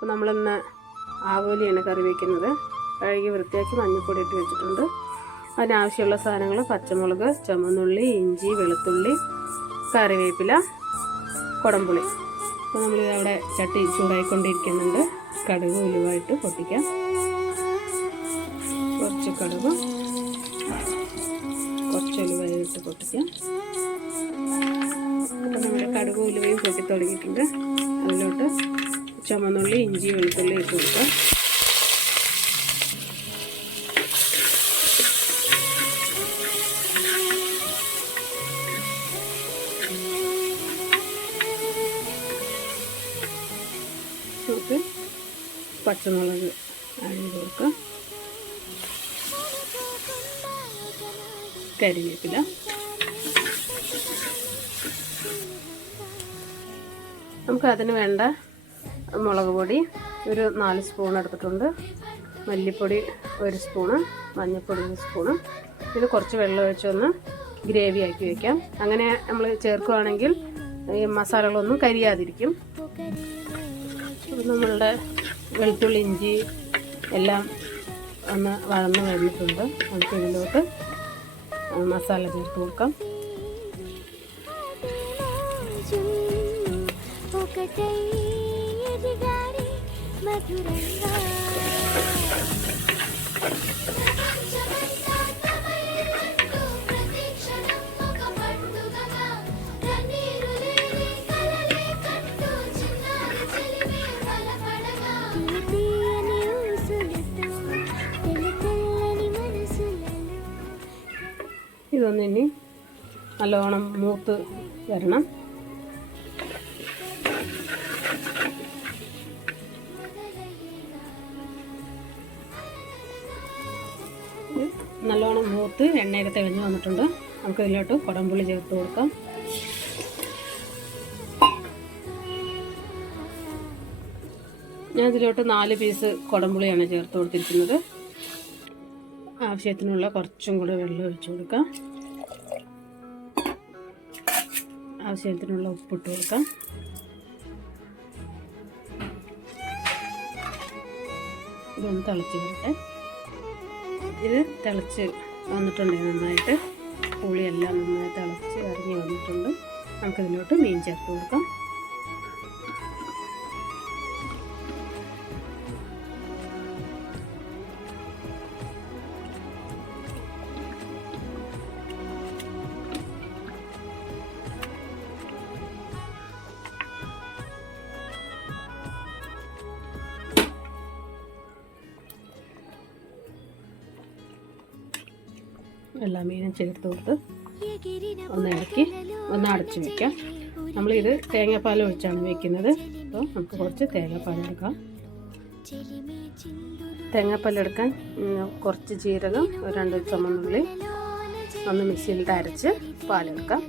അപ്പോൾ നമ്മളിന്ന് ആവോലിയാണ് കറി വയ്ക്കുന്നത്. കഴുകി വൃത്തിയാക്കി മഞ്ഞൾപ്പൊടി ഇട്ട് വെച്ചിട്ടുണ്ട്. അതിനാവശ്യമുള്ള സാധനങ്ങൾ പച്ചമുളക്, ചുവന്നുള്ളി, ഇഞ്ചി, വെളുത്തുള്ളി, കറിവേപ്പില, കുടംപുളി. അപ്പോൾ നമ്മളിതവിടെ ചട്ടി ചൂടായിക്കൊണ്ടിരിക്കുന്നുണ്ട്. കടുക് ഉലുവായിട്ട് പൊട്ടിക്കാം. കുറച്ച് കടുക്, കുറച്ച് ഉലുവയിട്ട് പൊട്ടിക്കാം. അപ്പോൾ നമ്മുടെ കടുക് ഉലുവയും പൊട്ടി തുടങ്ങിയിട്ടുണ്ട്. അതിലോട്ട് ചുവന്നുള്ളി, ഇഞ്ചി, വെളുത്തുള്ളി ഇട്ട് കൊടുക്കാം. നമുക്ക് പച്ചമുളക് ആഡ് ചെയ്ത് കൊടുക്കാം. കരിവേപ്പില, നമുക്ക് അതിന് വേണ്ട മുളക് പൊടി ഒരു 4 സ്പൂൺ എടുത്തിട്ടുണ്ട്. മല്ലിപ്പൊടി 1 സ്പൂണ്, മഞ്ഞൾപ്പൊടി 1 സ്പൂണ്. ഇത് കുറച്ച് വെള്ളം ഒഴിച്ചൊന്ന് ഗ്രേവി ആക്കി വയ്ക്കാം. അങ്ങനെ നമ്മൾ ചേർക്കുകയാണെങ്കിൽ ഈ മസാലകളൊന്നും കരിയാതിരിക്കും. നമ്മളുടെ വെളുത്തുള്ളി, ഇഞ്ചി എല്ലാം ഒന്ന് വഴന്ന് കഴിഞ്ഞിട്ടുണ്ട്. നമുക്ക് ഇതിലോട്ട് മസാല ചേർത്ത് കൊടുക്കാം. ഇതൊന്ന് ഇനി നല്ലോണം മൂത്ത് വരണം. നല്ലോണം മൂത്ത് എണ്ണയൊക്കെ തെളിഞ്ഞ് വന്നിട്ടുണ്ട്. നമുക്ക് ഇതിലോട്ട് കുടംപുളി ചേർത്ത് കൊടുക്കാം. ഞാൻ ഇതിലോട്ട് 4 പീസ് കുടംപുളിയാണ് ചേർത്ത് കൊടുത്തിരിക്കുന്നത്. ആവശ്യത്തിനുള്ള കുറച്ചും കൂടെ വെള്ളം ഒഴിച്ചു കൊടുക്കാം. ആവശ്യത്തിനുള്ള ഉപ്പിട്ട് കൊടുക്കാം. ഇതൊന്ന് തിളച്ച് വരട്ടെ. ഇത് തിളച്ച് വന്നിട്ടുണ്ട് നന്നായിട്ട്. പുളിയെല്ലാം നന്നായി തിളച്ച് ഇറങ്ങി വന്നിട്ടുണ്ട്. നമുക്കിതിലോട്ട് മീൻ ചേർത്ത് കൊടുക്കാം. എല്ലാ മീനും ചേർത്ത് കൊടുത്ത് ഒന്ന് ഇളക്കി ഒന്ന് അടച്ച് വയ്ക്കാം. നമ്മളിത് തേങ്ങാപ്പാൽ ഒഴിച്ചാണ് വയ്ക്കുന്നത്. അപ്പോൾ നമുക്ക് കുറച്ച് തേങ്ങാപ്പാൽ എടുക്കാം. തേങ്ങാപ്പാൽ എടുക്കാൻ കുറച്ച് ജീരകം, 2 ചുവന്നുള്ളി ഒന്ന് മിക്സിയിലിട്ട് അരച്ച് പാലെടുക്കാം.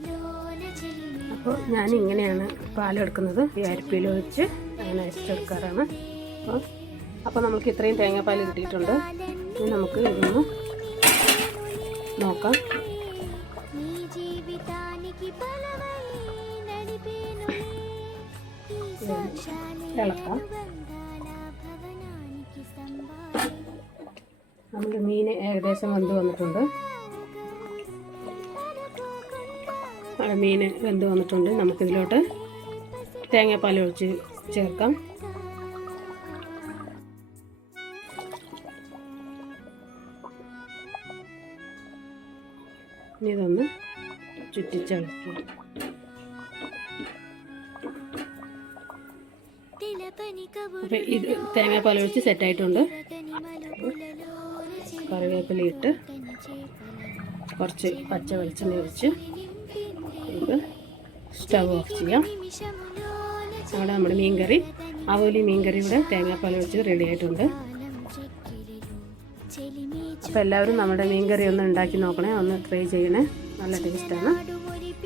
അപ്പോൾ ഞാനിങ്ങനെയാണ് പാലെടുക്കുന്നത്. ഈ അരിപ്പിയിൽ ഒഴിച്ച് അങ്ങനെ അരച്ചെടുക്കാറാണ്. അപ്പോൾ നമുക്ക് ഇത്രയും തേങ്ങാപ്പാൽ കിട്ടിയിട്ടുണ്ട്. ഇനി നമുക്ക് ഇതൊന്ന് നോക്കാം. ഇളക്കാം. നമ്മുടെ മീൻ ഏകദേശം വെന്ത് വന്നിട്ടുണ്ട്. മീൻ വെന്ത് വന്നിട്ടുണ്ട്. നമുക്കിതിലോട്ട് തേങ്ങാപ്പാൽ ഒഴിച്ച് ചേർക്കാം. ഇനി ഇതൊന്ന് ചുറ്റിച്ചിളക്കി അപ്പം ഇത് തേങ്ങാപ്പാൽ ഒഴിച്ച് സെറ്റായിട്ടുണ്ട്. കറിവേപ്പില ഇട്ട് കുറച്ച് പച്ച വെളിച്ചെണ്ണ ഒഴിച്ച് നമുക്ക് സ്റ്റവ് ഓഫ് ചെയ്യാം. അവിടെ നമ്മുടെ മീൻകറി, ആവോലി മീൻകറി ഇവിടെ തേങ്ങാപ്പാൽ ഒഴിച്ച് റെഡി ആയിട്ടുണ്ട്. അപ്പോൾ എല്ലാവരും നമ്മുടെ മീൻകറി ഒന്ന് ഉണ്ടാക്കി നോക്കണേ, ഒന്ന് ട്രൈ ചെയ്യണേ. നല്ല ടേസ്റ്റാണ്.